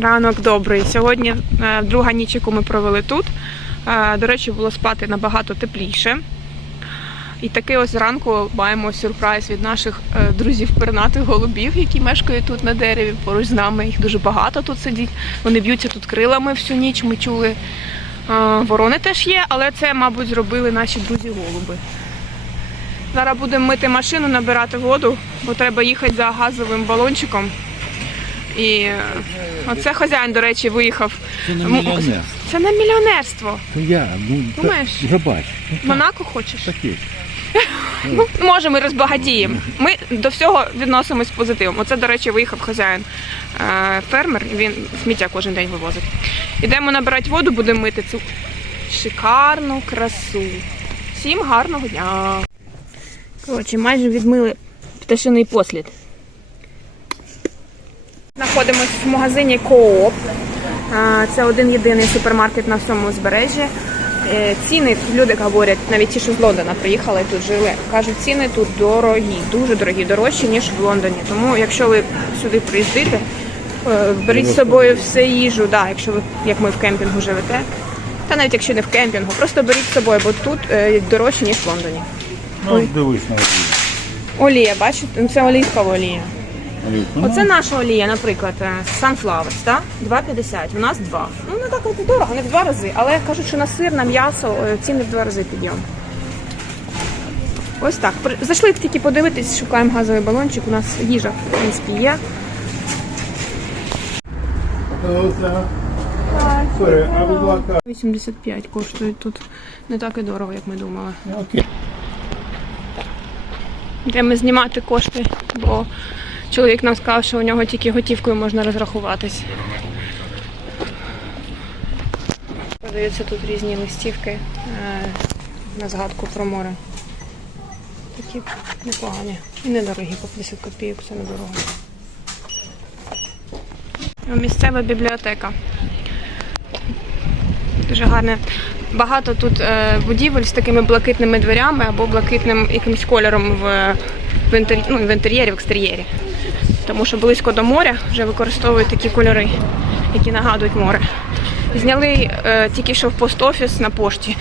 Ранок добрий. Сьогодні е, друга ніч, яку ми провели тут. Е, До речі, було спати набагато тепліше. І таки ось зранку маємо сюрприз від наших е, друзів пернатих голубів, які мешкають тут на дереві поруч з нами. Їх дуже багато тут сидить. Вони б'ються тут крилами всю ніч. Ми чули. Ворони теж є, але це, мабуть, зробили наші друзі-голуби. Зараз будемо мити машину, набирати воду, бо треба їхати за газовим балончиком. І оце хазяїн, до речі, виїхав. Це не М- мільйонер. Це не мільйонерство. Це я, ну, Думаєш? вже бач. Ну, Монако хочеш? таке. Ну, може, ми розбагатіємо. Ми до всього відносимось з позитивом. Оце, до речі, виїхав хазяїн е, фермер, він сміття кожен день вивозить. Ідемо набирати воду, будемо мити цю шикарну красу. Всім гарного дня. Коротше, майже відмили пташиний послід. Знаходимося в магазині Коop. Це один єдиний супермаркет на всьому узбережжі. Е, Ціни люди говорять, навіть ті, що з Лондона приїхали і тут жили, кажуть, ціни тут дорогі, дуже дорогі, дорожчі ніж в Лондоні. Тому, якщо ви сюди приїздите, е, беріть з собою все їжу. Да, якщо ви як ми в кемпінгу живете, та навіть якщо не в кемпінгу, просто беріть з собою, бо тут е, дорожче ніж в Лондоні. Ну, дивись на олію. Олія, бачите, це олівкова олія. Олію. Ну, Оце наша олія, наприклад, е, Sunflowers, так? 2,50, у нас 2. Ну, не так от дорого, не в два рази, але кажуть, що на сир, на м'ясо е, ціни в два рази підйом. Ось так. Зайшли тільки подивитись, шукаємо газовий балончик. У нас їжа, в принципі, є. Sorry, I would like a- 85 коштують тут. Не так і дорого, як ми думали. Окей. Йдемо знімати кошти, бо чоловік нам сказав, що у нього тільки готівкою можна розрахуватись. Продаються тут різні листівки е, на згадку про море. Такі непогані. І недорогі, по 50 копійок, це недорого. Місцева бібліотека. Дуже гарне. Багато тут е, будівель з такими блакитними дверями або блакитним якимось кольором в, в, інтер... ну, в інтер'єрі, в екстер'єрі. Тому що близько до моря вже використовують такі кольори, які нагадують море. Зняли е, тільки що в пост-офіс на пошті.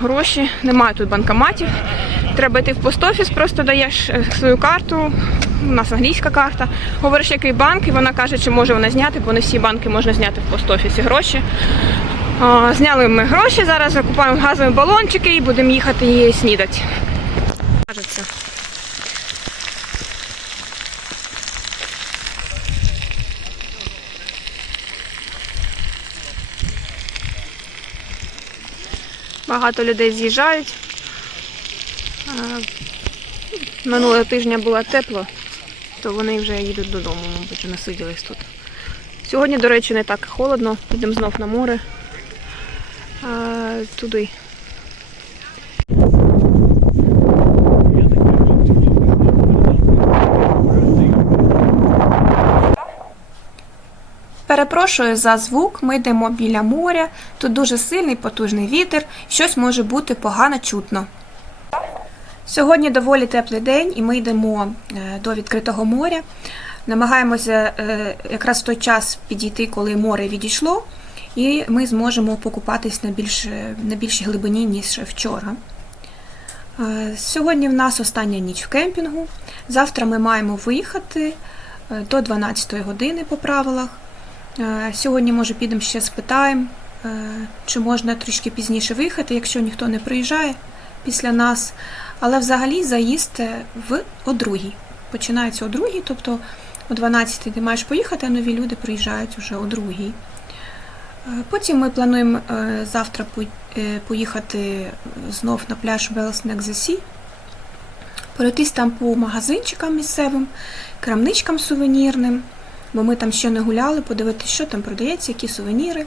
Гроші, немає тут банкоматів. Треба йти в пост-офіс, просто даєш е, свою карту. У нас англійська карта. Говориш, який банк, і вона каже, чи може вона зняти, бо не всі банки можна зняти в пост-офісі гроші. А, Зняли ми гроші, зараз закупаємо газові балончики і будемо їхати її снідати. Багато людей з'їжджають. Минулого тижня було тепло, то вони вже їдуть додому, мабуть, насиділись тут. Сьогодні, до речі, не так холодно. Підемо знов на море. Туди. Перепрошую за звук, ми йдемо біля моря, тут дуже сильний потужний вітер, щось може бути погано чутно. Сьогодні доволі теплий день, і ми йдемо е, до відкритого моря. Намагаємося е, якраз в той час підійти, коли море відійшло, і ми зможемо покупатись на більш, на більшій глибині, ніж вчора. Е, Сьогодні в нас остання ніч в кемпінгу. Завтра ми маємо виїхати е, до 12 години по правилах. Е, Сьогодні, може, підемо ще спитаємо, е, чи можна трішки пізніше виїхати, якщо ніхто не приїжджає після нас. Але взагалі заїзд е, в о другій. Починається о другій, тобто о 12 ти маєш поїхати, а нові люди приїжджають вже о другій. Потім ми плануємо завтра поїхати знов на пляж Wells Sea, пройтись там по магазинчикам місцевим, крамничкам сувенірним, бо ми там ще не гуляли, подивитися, що там продається, які сувеніри,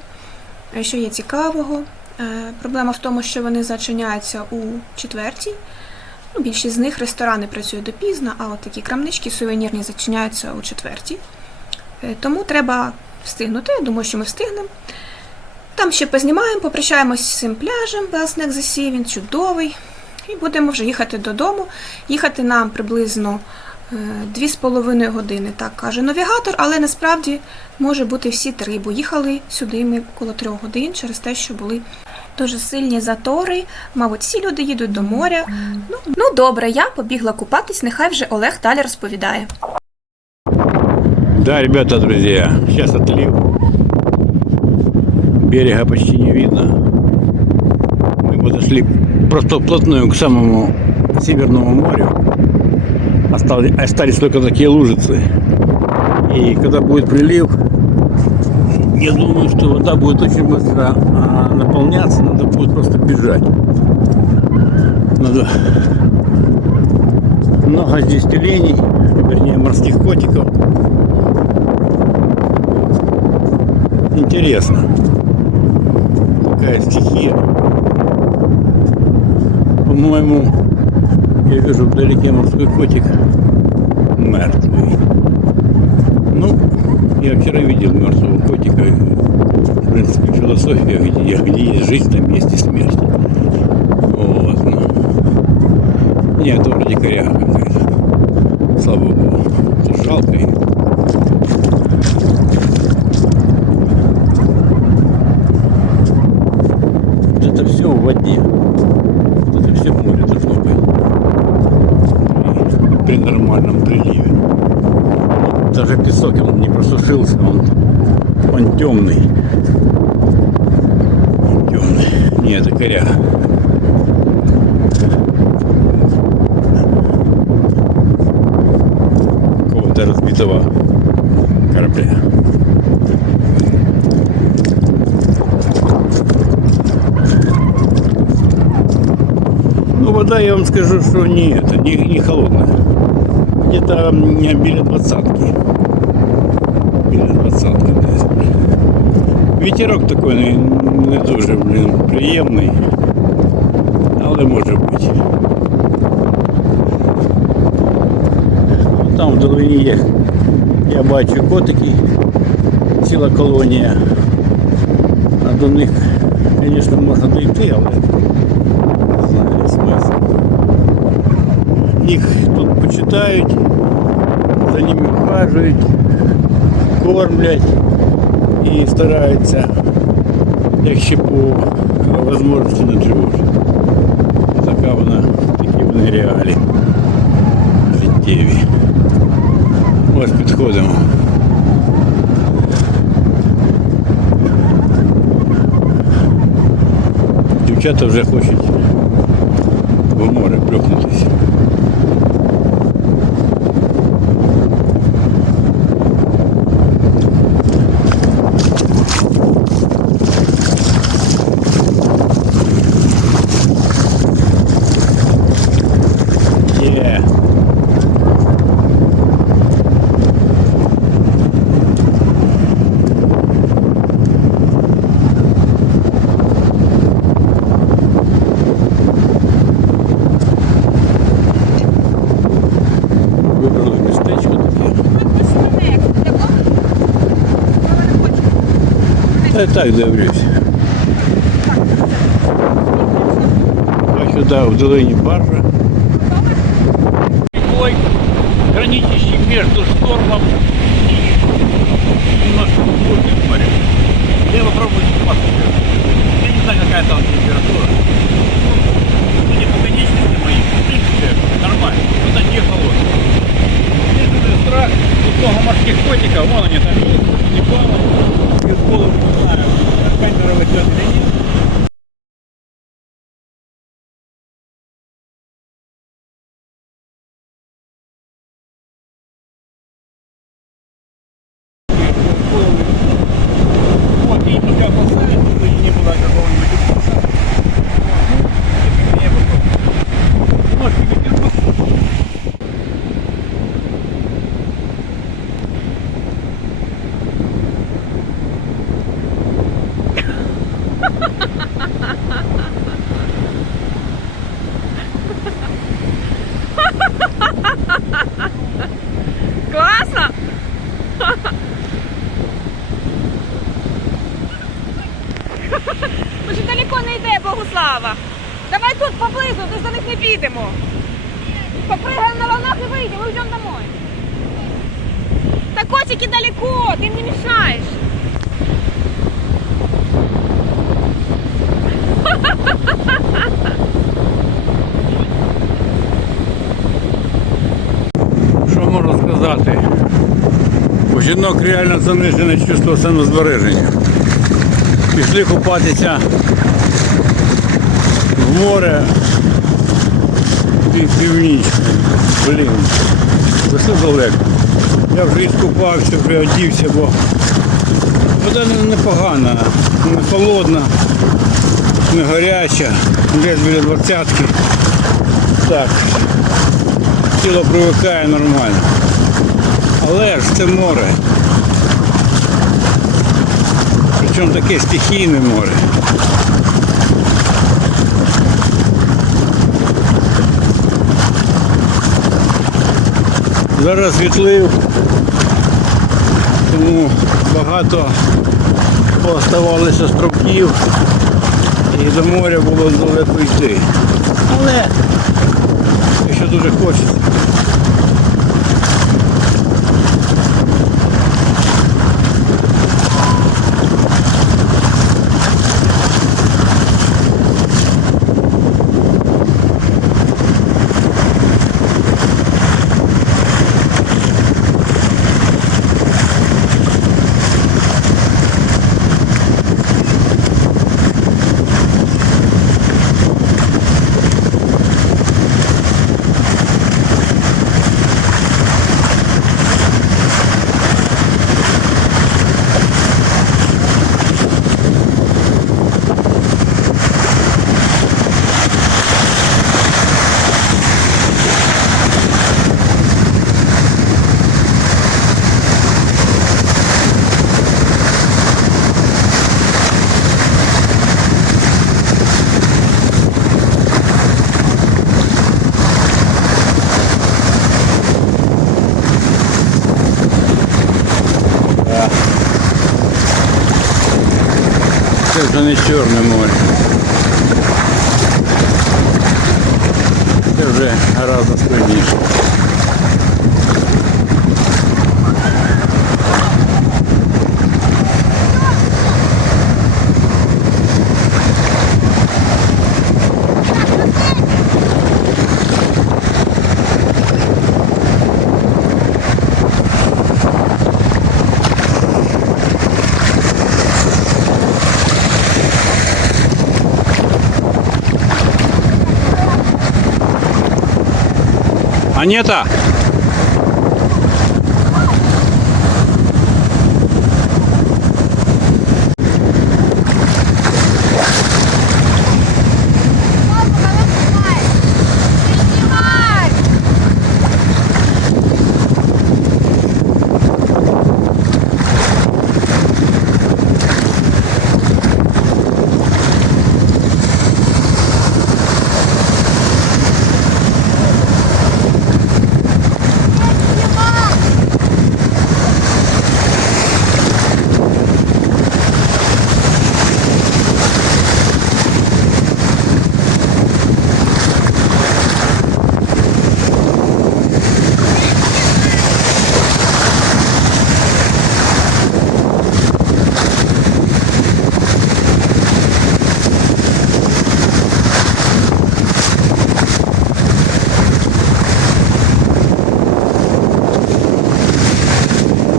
е, що є цікавого. Е, Проблема в тому, що вони зачиняються у четвертій. Ну, більшість з них ресторани працюють допізно, а от такі крамнички сувенірні зачиняються у четвертій. Е, Тому треба встигнути. Я думаю, що ми встигнемо. Там ще познімаємо, попрощаємось з цим пляжем Велснек Sea, він чудовий. І будемо вже їхати додому. Їхати нам приблизно е, дві з половиною години, так каже навігатор, але насправді може бути всі три, бо їхали сюди ми коло трьох годин через те, що були дуже сильні затори. Мабуть, всі люди їдуть до моря. Ну, ну добре, я побігла купатись, нехай вже Олег далі розповідає. Да, ребята, друзья, сейчас отлив. Берега почти не видно. Мы подошли просто вплотную к самому Северному морю. Остались, остались только такие лужицы. И когда будет прилив, я думаю, что вода будет очень быстро а, наполняться. Надо будет просто бежать. Надо много здесь тюленей, вернее морских котиков. Интересно. Какая стихия. По-моему, я вижу вдалеке морской котик мертвый. Ну, я вчера видел мертвого котика. В принципе, философия, где, где есть жизнь, там есть и смерть. Вот, ну. Нет, это вроде коряга. Слава богу. Жалко. их. Вот это все в воде. Вот это все в море должно быть. И при нормальном приливе. Вот даже песок он не просушился, он, он темный. Он темный. Нет, это коряга. Какого-то разбитого корабля. Ну, вода, я вам скажу, что не это, не, не холодная Где-то не біля двадцатки. Біля двадцатки десь. Вітерок такий не, не дуже блін, приємний, але може бути. Там в долині є, я бачу котики, ціла колонія. А до них, звісно, можна дійти, але Їх тут почитають, за ними вхажують, кормлять і стараються, якщо по можливості не тривожити. Така вона, такі вони реалії життєві. Ось підходимо. Дівчата вже хочуть в море плюхнутися. Та так дивлюсь. А сюди в долині баржа. Богуслава. Давай тут поблизу, ми за них не підемо. Попрыгаем на волнах и выйдем, и уйдем домой. Так котики далеко, ты им не мешаешь. Що можу сказати? У жінок реально занижене чувство самозбереження. Пішли купатися в море пів- північне. Блін, зайшли далеко. Я вже іскупався, приодівся, бо вода не- непогана, не холодна, не гаряча, десь біля двадцятки. Так, тіло привикає нормально. Але ж це море. Причому таке стихійне море. Зараз відлив, тому багато пооставалося стровків і до моря було далеко йти. Але якщо дуже хочеться. Це вже не Чорне море. Це вже гораздо складніше. Анета!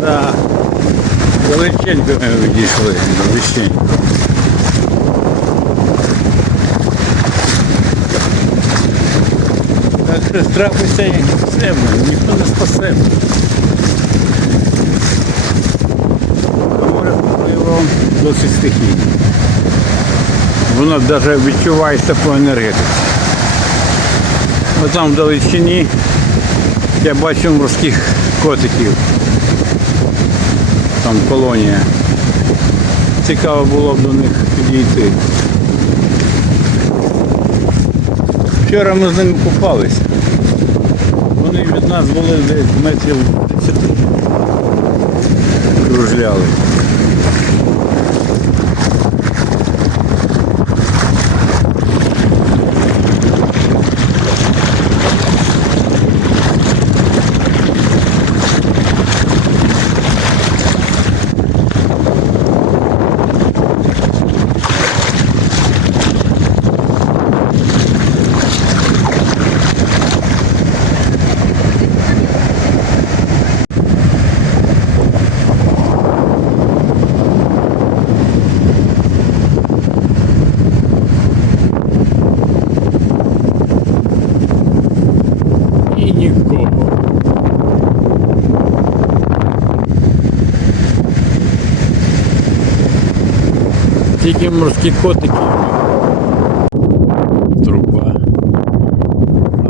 Да. Ми відійшли до вещень. Так що трапиться як все, ніхто не спасе. Море впливом досить стихійне. Воно навіть відчувається по енергетиці. Ось там в далечині я бачу морських котиків. Там колонія. Цікаво було б до них підійти. Вчора ми з ними купалися. Вони від нас були десь метрів 10 кружляли. Тільки морські котики. Труба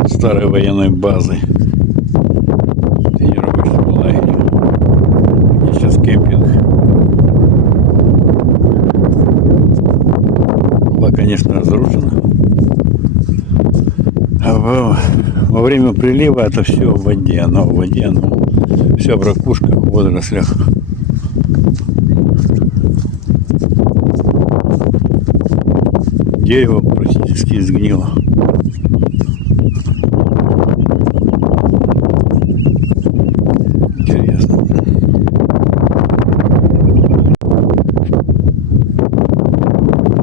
от старой военной базы. Тренировочного лагеря. Где сейчас кемпинг. Труба, конечно, разрушена. А во, во время прилива это все в воде, оно в воде, оно все в ракушках, в водорослях. Дерево практически сгнило. Интересно.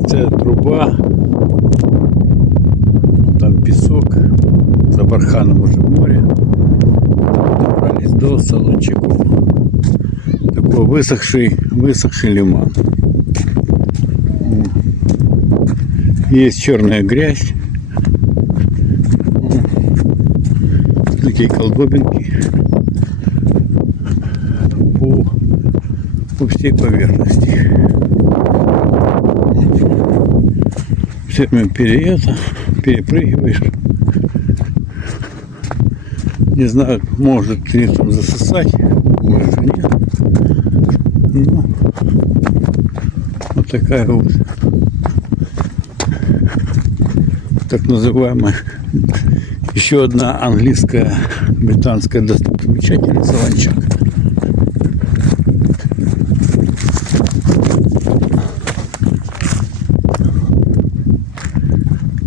Це труба, там пісок, за барханом уже море. Добрались до Солончаков. Такой высохший, высохший лиман. Есть черная грязь. Такие колдобинки по, по всей поверхности. Все время пере, перепрыгиваешь. Не знаю, может ли там засосать, может нет. Ну, вот такая вот так называемая еще одна английская британская достопримечательность.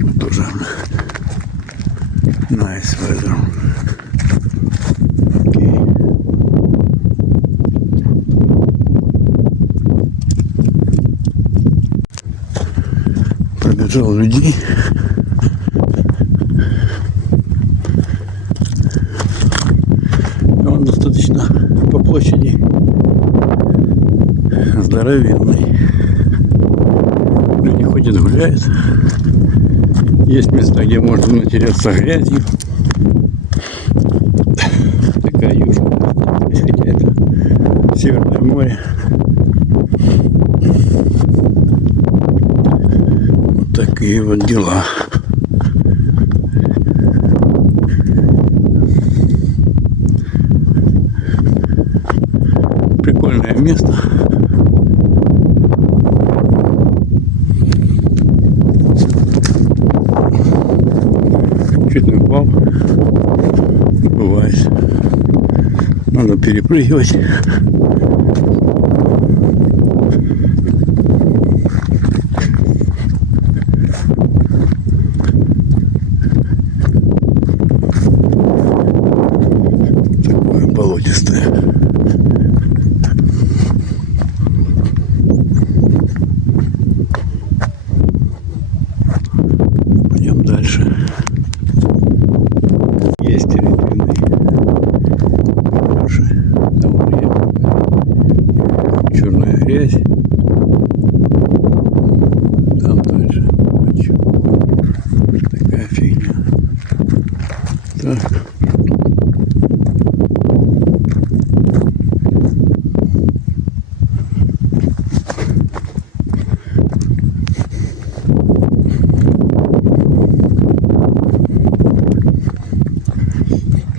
Тут тоже nice weather. Окей. Пробежал людей. И Он достаточно по площади здоровенный. Люди ходят, гуляют. Есть места, где можно натереться грязью. Такая южная, хотя это Северное море. Вот такие вот дела. Прикольное место. Упал. Бывает. Надо перепрыгивать.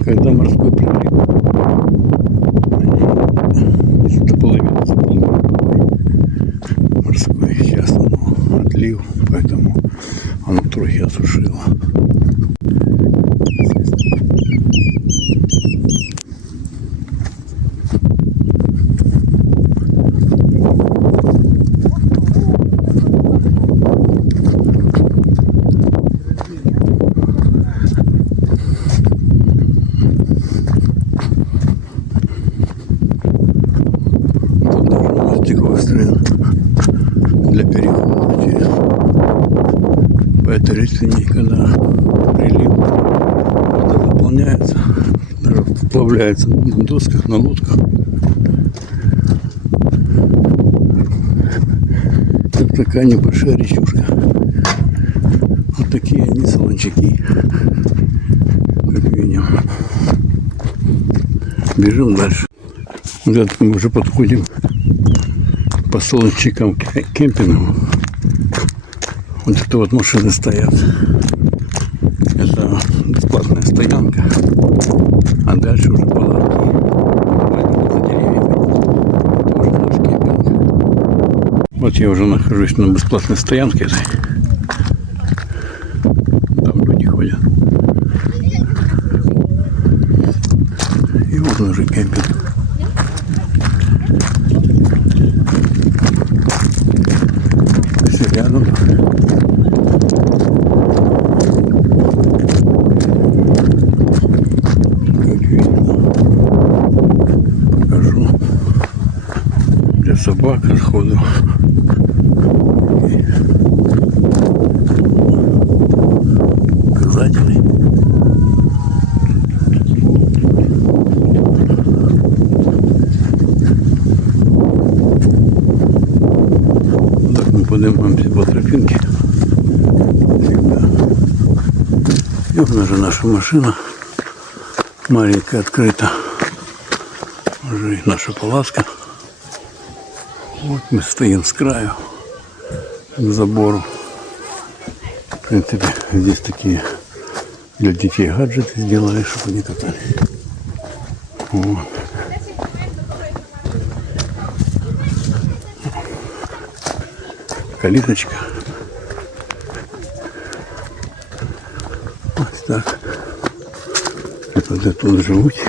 Когда морской прилив, где-то половина заполнена водой морской. Сейчас оно отлив, поэтому оно трохи осушило. Тут даже мостик выстроен для перехода через по этой речине, когда прилив вода заполняется, даже вплавляется на досках, на лодках. Это такая небольшая речушка. Вот такие они солончаки, как видим. Бежим дальше. Вот мы уже подходим по солончикам к кемпингу. Вот это вот машины стоят. Это бесплатная стоянка. А дальше уже палатки. Вот я уже нахожусь на бесплатной стоянке. этой. Там люди ходят. И вот он уже кемпинг. Все рядом. Как видно. Покажу. Для собак отходу. Указательный. Так мы поднимаемся по тропинке. Всегда. И вот уже наша машина. Маленькая открыта. Уже и наша палатка. Вот мы стоим с краю к забору. В принципе, здесь такие для детей гаджеты сделали, чтобы они катались. Вот. Калиточка. Ось так. Вот тут живуть.